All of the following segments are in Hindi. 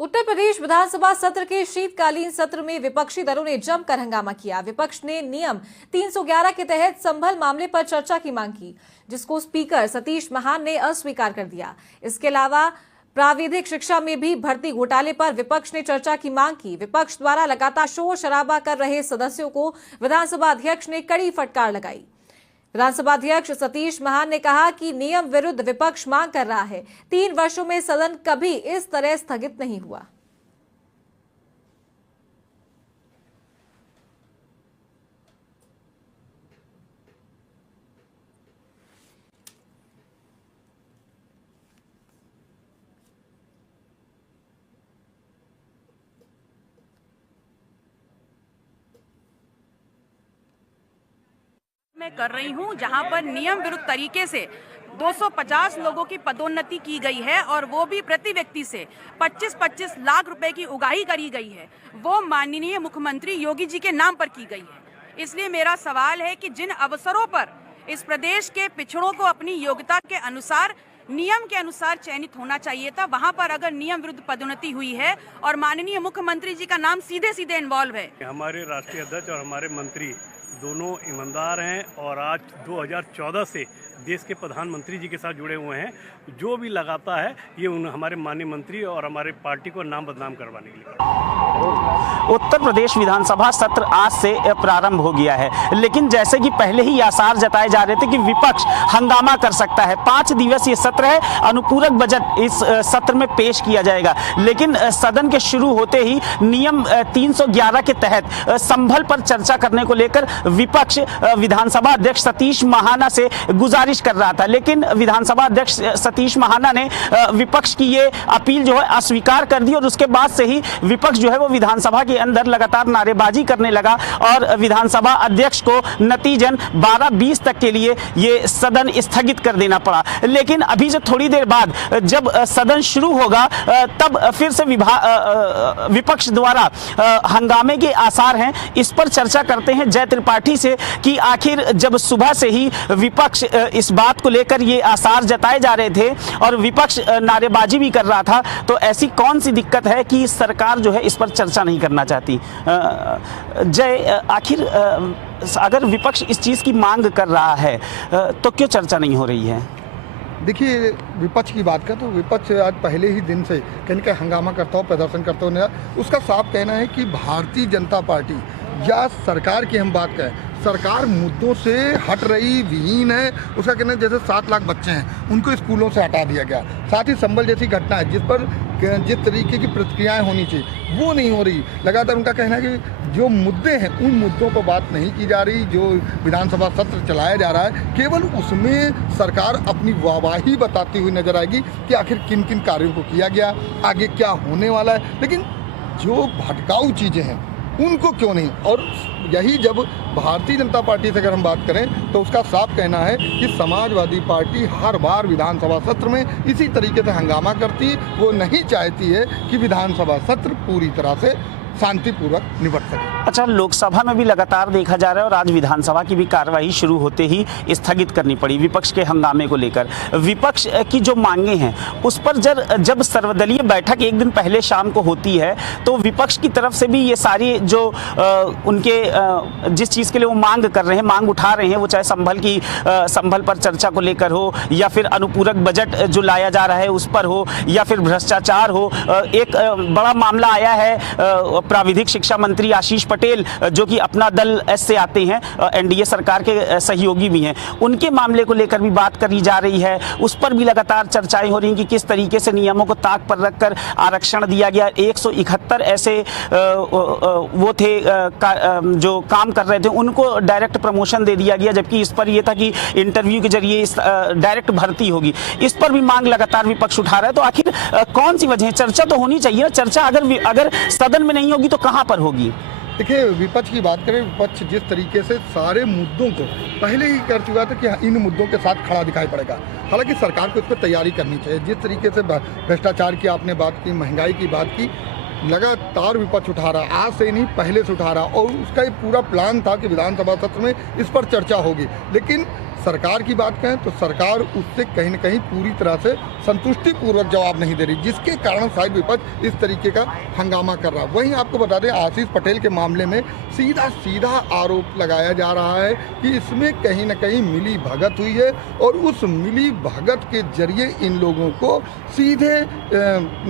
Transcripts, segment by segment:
उत्तर प्रदेश विधानसभा सत्र के शीतकालीन सत्र में विपक्षी दलों ने जमकर हंगामा किया। विपक्ष ने नियम 311 के तहत संभल मामले पर चर्चा की मांग की, जिसको स्पीकर सतीश महान ने अस्वीकार कर दिया। इसके अलावा प्राविधिक शिक्षा में भी भर्ती घोटाले पर विपक्ष ने चर्चा की मांग की। विपक्ष द्वारा लगातार शोर शराबा कर रहे सदस्यों को विधानसभा अध्यक्ष ने कड़ी फटकार लगाई। विधानसभा अध्यक्ष सतीश महान ने कहा कि नियम विरुद्ध विपक्ष मांग कर रहा है। 3 वर्षों में सदन कभी इस तरह स्थगित नहीं हुआ। मैं कर रही हूं, जहां पर नियम विरुद्ध तरीके से 250 लोगों की पदोन्नति की गई है और वो भी प्रति व्यक्ति से 25-25 लाख रुपए की उगाही करी गई है। वो माननीय मुख्यमंत्री योगी जी के नाम पर की गई है। इसलिए मेरा सवाल है कि जिन अवसरों पर इस प्रदेश के पिछड़ों को अपनी योग्यता के अनुसार, नियम के अनुसार चयनित होना चाहिए था, वहां पर अगर नियम विरुद्ध पदोन्नति हुई है और माननीय मुख्यमंत्री जी का नाम सीधे सीधे इन्वॉल्व है। हमारे राष्ट्रीय अध्यक्ष और हमारे मंत्री दोनों ईमानदार हैं और आज 2014 से देश के प्रधानमंत्री जी के साथ जुड़े हुए हैं। जो भी लगाता है ये हमारे माननीय मंत्री और हमारे पार्टी को नाम बदनाम करवाने के लिए। उत्तर प्रदेश विधानसभा सत्र आज से प्रारंभ हो गया है, लेकिन जैसे कि पहले ही आसार जताए जा रहे थे कि विपक्ष हंगामा कर सकता है। 5 दिवसीय सत्र है, अनुपूरक बजट इस सत्र में पेश किया जाएगा, लेकिन सदन के शुरू होते ही नियम 311 के तहत संभल पर चर्चा करने को लेकर विपक्ष विधानसभा अध्यक्ष सतीश महाना से गुजारिश कर रहा था, लेकिन विधानसभा अध्यक्ष सतीश महाना ने विपक्ष की ये अपील जो है अस्वीकार कर दी और उसके बाद से ही विपक्ष जो है वो विधानसभा के अंदर लगातार नारेबाजी करने लगा और विधानसभा अध्यक्ष को नतीजन 12:20 तक के लिए ये सदन स्थगित कर देना पड़ा। लेकिन अभी से थोड़ी देर बाद जब सदन शुरू होगा तब फिर से विपक्ष द्वारा हंगामे के आसार हैं। इस पर चर्चा करते हैं जय त्रिपाठी से कि आखिर जब सुबह से ही विपक्ष इस बात को लेकर ये आसार जताए जा रहे थे और विपक्ष नारेबाजी भी कर रहा था, तो ऐसी कौन सी दिक्कत है कि सरकार जो है इस पर चर्चा नहीं करना चाहती? जय, आखिर अगर विपक्ष इस चीज़ की मांग कर रहा है तो क्यों चर्चा नहीं हो रही है? देखिए, विपक्ष की बात करें तो विपक्ष आज पहले ही दिन से कहीं का हंगामा करता हो, प्रदर्शन करता हो, उसका साफ कहना है कि भारतीय जनता पार्टी या सरकार की हम बात करें, सरकार मुद्दों से हट रही, विहीन है। उसका कहना है जैसे 7 लाख बच्चे हैं उनको स्कूलों से हटा दिया गया। साथ ही संभल जैसी घटना है जिस पर जिस तरीके की प्रतिक्रियाएं होनी चाहिए वो नहीं हो रही। लगातार उनका कहना है कि जो मुद्दे हैं उन मुद्दों पर बात नहीं की जा रही। जो विधानसभा सत्र चलाया जा रहा है केवल उसमें सरकार अपनी वाहवाही बताती हुई नजर आएगी कि आखिर किन किन कार्यों को किया गया, आगे क्या होने वाला है, लेकिन जो भटकाऊ चीज़ें हैं उनको क्यों नहीं। और यही जब भारतीय जनता पार्टी से अगर हम बात करें तो उसका साफ कहना है कि समाजवादी पार्टी हर बार विधानसभा सत्र में इसी तरीके से हंगामा करती है। वो नहीं चाहती है कि विधानसभा सत्र पूरी तरह से शांतिपूर्वक निपट सके। अच्छा, लोकसभा में भी लगातार देखा जा रहा है और आज विधानसभा की भी कार्यवाही शुरू होते ही स्थगित करनी पड़ी विपक्ष के हंगामे को लेकर। विपक्ष की जो मांगे हैं उस पर जब सर्वदलीय बैठक एक दिन पहले शाम को होती है तो विपक्ष की तरफ से भी ये सारी जो उनके जिस चीज़ के लिए वो मांग कर रहे हैं, मांग उठा रहे हैं, वो चाहे संभल पर चर्चा को लेकर हो या फिर अनुपूरक बजट जो लाया जा रहा है उस पर हो या फिर भ्रष्टाचार हो। एक बड़ा मामला आया है प्राविधिक शिक्षा मंत्री आशीष पटेल जो कि अपना दल एस से आते हैं, एनडीए सरकार के सहयोगी भी हैं, उनके मामले को लेकर भी बात करी जा रही है। उस पर भी लगातार चर्चाएं हो रही हैं कि किस तरीके से नियमों को ताक पर रखकर आरक्षण दिया गया। 171 ऐसे वो थे जो काम कर रहे थे, उनको डायरेक्ट प्रमोशन दे दिया गया, जबकि इस पर यह था कि इंटरव्यू के जरिए डायरेक्ट भर्ती होगी। इस पर भी मांग लगातार विपक्ष उठा रहा है। तो आखिर कौन सी वजह है? चर्चा तो होनी चाहिए ना। चर्चा अगर सदन में नहीं होगी तो कहां पर होगी? देखिए, विपक्ष की बात करें, विपक्ष जिस तरीके से सारे मुद्दों को पहले ही कर चुका था कि इन मुद्दों के साथ खड़ा दिखाई पड़ेगा। हालांकि सरकार को इस पर तैयारी करनी चाहिए। जिस तरीके से भ्रष्टाचार की आपने बात की, महंगाई की बात की, लगातार विपक्ष उठा रहा, आज से नहीं पहले से उठा रहा, और उसका एक पूरा प्लान था कि विधानसभा सत्र में इस पर चर्चा होगी। लेकिन सरकार की बात कहें तो सरकार उससे कहीं न कहीं पूरी तरह से संतुष्टिपूर्वक जवाब नहीं दे रही, जिसके कारण शायद विपक्ष इस तरीके का हंगामा कर रहा है। वहीं आपको बता दें, आशीष पटेल के मामले में सीधा सीधा आरोप लगाया जा रहा है कि इसमें कहीं न कहीं मिली भगत हुई है, और उस मिली भगत के जरिए इन लोगों को सीधे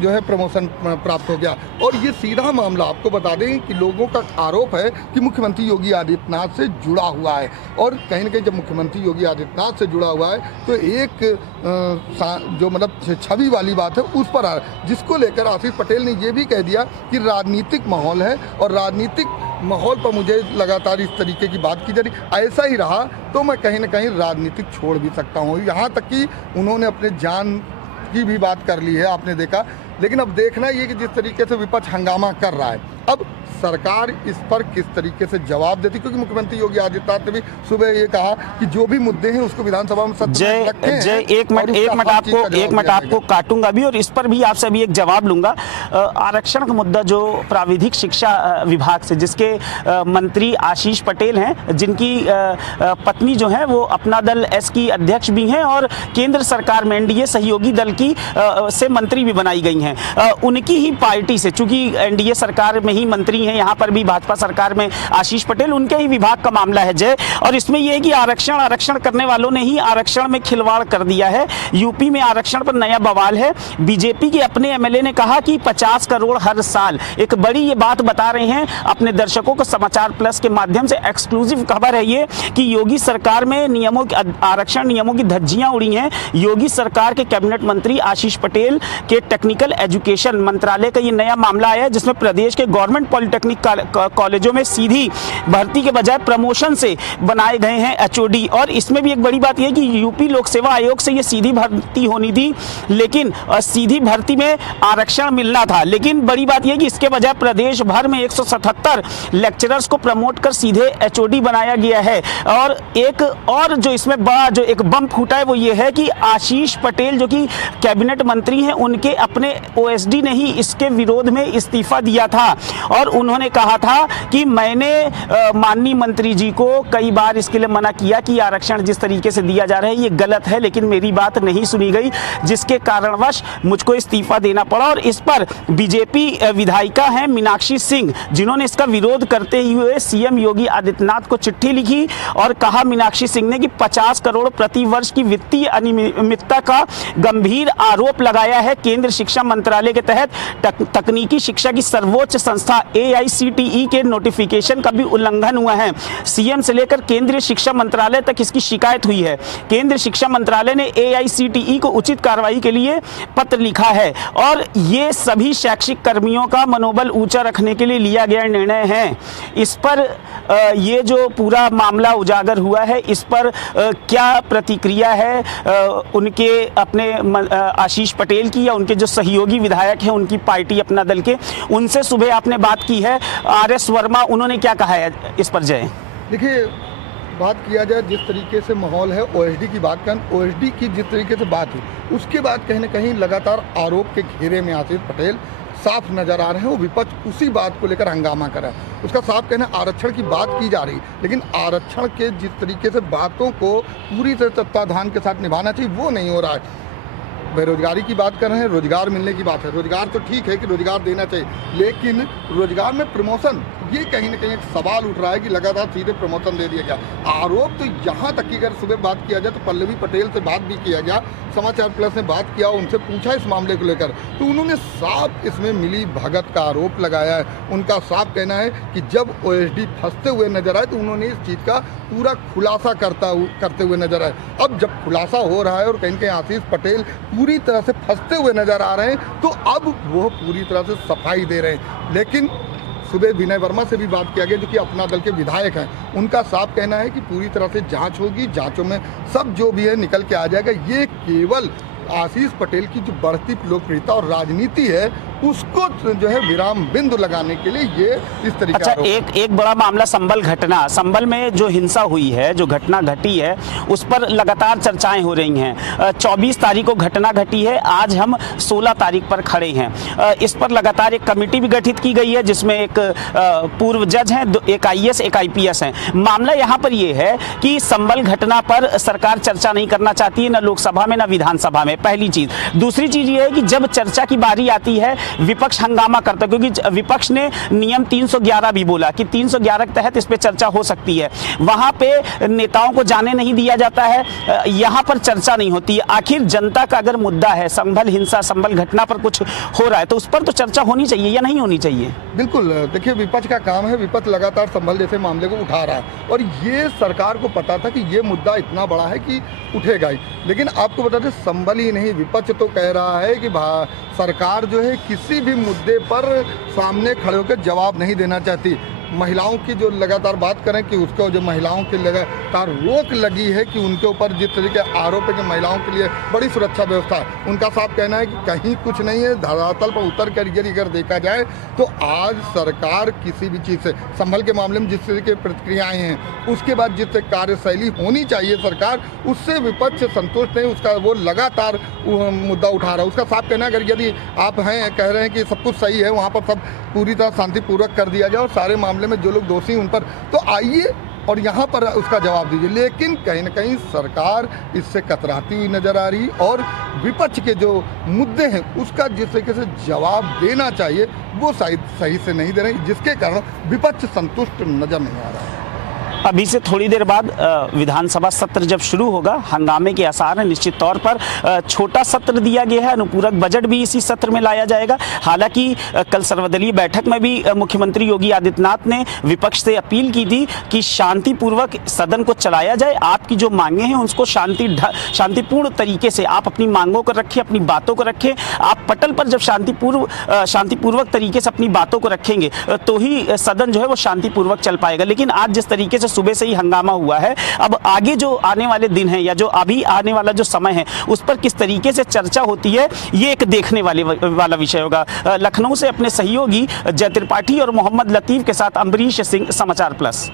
जो है प्रमोशन प्राप्त हो गया। और ये सीधा मामला आपको बता दें कि लोगों का आरोप है कि मुख्यमंत्री योगी आदित्यनाथ से जुड़ा हुआ है, और कहीं न कहीं जब मुख्यमंत्री योगी आदित्यनाथ से जुड़ा हुआ है तो एक जो मतलब छवि वाली बात है उस पर आ रहा है, जिसको लेकर आशीष पटेल ने ये भी कह दिया कि राजनीतिक माहौल है, और राजनीतिक माहौल पर मुझे लगातार इस तरीके की बात की जा रही, ऐसा ही रहा तो मैं कहीं ना कहीं राजनीतिक छोड़ भी सकता हूँ। यहाँ तक कि उन्होंने अपने जान की भी बात कर ली है, आपने देखा। लेकिन अब देखना ये कि जिस तरीके से विपक्ष हंगामा कर रहा है, अब सरकार इस पर किस तरीके से जवाब देती, क्योंकि मुख्यमंत्री योगी आदित्यनाथ ने भी सुबह ये कहा कि जो भी मुद्दे हैं उसको विधानसभा में जय एक मिनट आपको काटूंगा भी, और इस पर भी आपसे अभी एक जवाब लूंगा। आरक्षण का मुद्दा जो प्राविधिक शिक्षा विभाग से, जिसके मंत्री आशीष पटेल हैं, जिनकी पत्नी जो है वो अपना दल एस की अध्यक्ष भी हैं और केंद्र सरकार में एनडीए सहयोगी दल की से मंत्री भी बनाई गई हैं। उनकी ही पार्टी से, चूंकि एनडीए सरकार में ही मंत्री हैं, यहाँ पर भी भाजपा सरकार में आशीष पटेल, उनके ही विभाग का मामला है जय। और इसमें यह है कि आरक्षण करने वालों ने ही आरक्षण में खिलवाड़ कर दिया है। यूपी में आरक्षण पर नया बवाल है। बीजेपी के अपने एमएलए ने कहा कि 50 करोड़ हर साल, एक बड़ी ये बात बता रहे हैं अपने दर्शकों को। समाचार प्लस के माध्यम से एक्सक्लूसिव खबर है ये कि योगी सरकार में नियमों आरक्षण नियमों की धज्जियां उड़ी हैं। योगी सरकार के कैबिनेट मंत्री आशीष पटेल के टेक्निकल एजुकेशन मंत्रालय का ये नया मामला आया है, जिसमें प्रदेश के गवर्नमेंट पॉलिटेक्निक कॉलेजों में सीधी भर्ती के बजाय प्रमोशन से बनाए गए हैं एचओडी। और इसमें भी एक बड़ी बात यह कि यूपी लोक सेवा आयोग से ये सीधी भर्ती होनी थी, लेकिन सीधी भर्ती में आरक्षण मिलना था। लेकिन बड़ी बात यह कि इसके बजाय प्रदेश भर में 177 लेक्चरर्स को प्रमोट कर सीधे एचओडी बनाया गया है। और एक और जो इसमें बड़ा जो एक बम फूटा है वो ये है कि आशीष पटेल जो कि कैबिनेट मंत्री हैं, उनके अपने ओएसडी ने ही इसके विरोध में इस्तीफा दिया था, और उन्होंने कहा था कि मैंने माननीय मंत्री जी को कई बार इसके लिए मना किया कि आरक्षण जिस तरीके से दिया जा रहा है ये गलत है, लेकिन मेरी बात नहीं सुनी गई, जिसके कारणवश मुझको इस्तीफा देना पड़ा। और इस पर बीजेपी विधायिका हैं मीनाक्षी सिंह, जिन्होंने इसका विरोध करते हुए सीएम योगी आदित्यनाथ को चिट्ठी लिखी और कहा, मीनाक्षी सिंह ने, कि 50 करोड़ प्रति वर्ष की वित्तीय अनियमितता का गंभीर आरोप लगाया है। केंद्र शिक्षा मंत्रालय के तहत तकनीकी शिक्षा की सर्वोच्च संस्था AICTE के नोटिफिकेशन का भी उल्लंघन हुआ है। सीएम से लेकर केंद्रीय शिक्षा मंत्रालय तक इसकी शिकायत हुई है। केंद्र शिक्षा मंत्रालय ने AICTE को उचित कार्रवाई के लिए पत्र लिखा है, और ये सभी शैक्षिक कर्मियों का मनोबल ऊंचा रखने के लिए लिया गया निर्णय है। इस पर ये जो पूरा मामला उजागर हुआ है, इस पर क्या प्रतिक्रिया है उनके अपने आशीष पटेल की या उनके जो सहयोगी विधायक हैं उनकी पार्टी अपना दल के, उनसे सुबह आपने बात की है। RS वर्मा, उन्होंने क्या कहा है इस पर जय? देखिए, बात किया जाए जिस तरीके से माहौल है, ओएसडी की बात करें, ओएसडी की जिस तरीके से बात हुई, उसके बाद कहीं ना कहीं लगातार आरोप के घेरे में आशीष पटेल साफ नजर आ रहे हैं। वो विपक्ष उसी बात को लेकर हंगामा कर रहा है। उसका साफ कहना है आरक्षण की बात की जा रही, लेकिन आरक्षण के जिस तरीके से बातों को पूरी तरह तत्वाधान के साथ निभाना चाहिए वो नहीं हो रहा है। बेरोजगारी की बात कर रहे हैं, रोजगार मिलने की बात है। रोजगार तो ठीक है कि रोजगार देना चाहिए, लेकिन रोजगार में प्रमोशन, ये कहीं ना कहीं एक सवाल उठ रहा है कि लगातार सीधे प्रमोशन दे दिया गया। आरोप तो यहाँ तक कि अगर सुबह बात किया जाए तो पल्लवी पटेल से बात भी किया गया, समाचार प्लस ने बात किया, उनसे पूछा इस मामले को लेकर, तो उन्होंने साफ इसमें मिली भगत का आरोप लगाया है। उनका साफ कहना है कि जब ओएसडी फंसते हुए नजर आए तो उन्होंने इस चीज़ का पूरा खुलासा करते हुए नजर आए। अब जब खुलासा हो रहा है और कहीं कहीं आशीष पटेल पूरी तरह से फंसते हुए नजर आ रहे हैं, तो अब वो पूरी तरह से सफाई दे रहे हैं। लेकिन सुबह विनय वर्मा से भी बात किया गया, जो कि अपना दल के विधायक हैं, उनका साफ कहना है कि पूरी तरह से जांच होगी, जांचों में सब जो भी है निकल के आ जाएगा। ये केवल आशीष पटेल की जो बढ़ती लोकप्रियता और राजनीति है उसको जो है विराम बिंदु लगाने के लिए ये इस तरीके अच्छा, आरोप है। एक बड़ा मामला संभल घटना, संभल में जो हिंसा हुई है, जो घटना घटी है, उस पर लगातार चर्चाएं हो रही हैं। 24 तारीख को घटना घटी है, आज हम 16 तारीख पर खड़े हैं। इस पर लगातार एक कमेटी भी गठित की गई है जिसमें एक पूर्व जज हैं, एक IAS एक IPS हैं। मामला यहाँ पर ये है कि संभल घटना पर सरकार चर्चा नहीं करना चाहती है, न लोकसभा में न विधानसभा में, पहली चीज। दूसरी चीज ये है कि जब चर्चा की बारी आती है विपक्ष हंगामा करता है, क्योंकि विपक्ष ने नियम 311 भी बोला कि 311 के तहत इस पे चर्चा हो सकती है। वहां पे नेताओं को जाने नहीं दिया जाता है, यहां पर चर्चा नहीं होती है। आखिर जनता का अगर मुद्दा है, संभल हिंसा, संभल घटना पर कुछ हो रहा है, तो उस पर तो चर्चा होनी चाहिए या नहीं होनी चाहिए? बिल्कुल, देखिए विपक्ष का काम है, विपक्ष लगातार संभल जैसे मामले को उठा रहा है और ये सरकार को पता था कि ये मुद्दा इतना बड़ा है कि उठेगा ही। लेकिन आपको बता दें, संभल ही नहीं, विपक्ष तो कह रहा है कि सरकार जो है किसी भी मुद्दे पर सामने खड़े होकर जवाब नहीं देना चाहती। महिलाओं की जो लगातार बात करें कि उसको जो महिलाओं की लगातार रोक लगी है कि उनके ऊपर जिस तरीके आरोप है कि महिलाओं के लिए बड़ी सुरक्षा व्यवस्था है, उनका साफ कहना है कि कहीं कुछ नहीं है। धरातल पर उतर कर अगर देखा जाए तो आज सरकार किसी भी चीज़ से, संभल के मामले में जिस तरीके की प्रतिक्रियाएँ हैं, उसके बाद जिस कार्यशैली होनी चाहिए सरकार, उससे विपक्ष संतुष्ट नहीं, उसका वो लगातार मुद्दा उठा रहा है। उसका साफ कहना है अगर यदि आप हैं कह रहे हैं कि सब कुछ सही है, वहाँ पर सब पूरी तरह शांतिपूर्वक कर दिया जाए और सारे मामले में जो लोग दोषी उन पर, तो आइए और यहाँ पर उसका जवाब दीजिए। लेकिन कहीं ना कहीं सरकार इससे कतराती हुई नजर आ रही और विपक्ष के जो मुद्दे हैं उसका जिस तरीके से जवाब देना चाहिए वो शायद सही से नहीं दे रही, जिसके कारण विपक्ष संतुष्ट नजर नहीं आ रहा है। अभी से थोड़ी देर बाद विधानसभा सत्र जब शुरू होगा, हंगामे के आसार हैं। निश्चित तौर पर छोटा सत्र दिया गया है, अनुपूरक बजट भी इसी सत्र में लाया जाएगा। हालांकि कल सर्वदलीय बैठक में भी मुख्यमंत्री योगी आदित्यनाथ ने विपक्ष से अपील की थी कि शांतिपूर्वक सदन को चलाया जाए। आपकी जो मांगे हैं उसको शांतिपूर्ण तरीके से आप अपनी मांगों को रखें, अपनी बातों को रखें। आप पटल पर जब शांतिपूर्वक तरीके से अपनी बातों को रखेंगे तो ही सदन जो है वो शांतिपूर्वक चल पाएगा। लेकिन आज जिस तरीके से सुबह से ही हंगामा हुआ है, अब आगे जो आने वाले दिन हैं या जो अभी आने वाला जो समय है उस पर किस तरीके से चर्चा होती है, ये एक देखने वाला विषय होगा। लखनऊ से अपने सहयोगी जय त्रिपाठी और मोहम्मद लतीफ के साथ अम्बरीश सिंह, समाचार प्लस।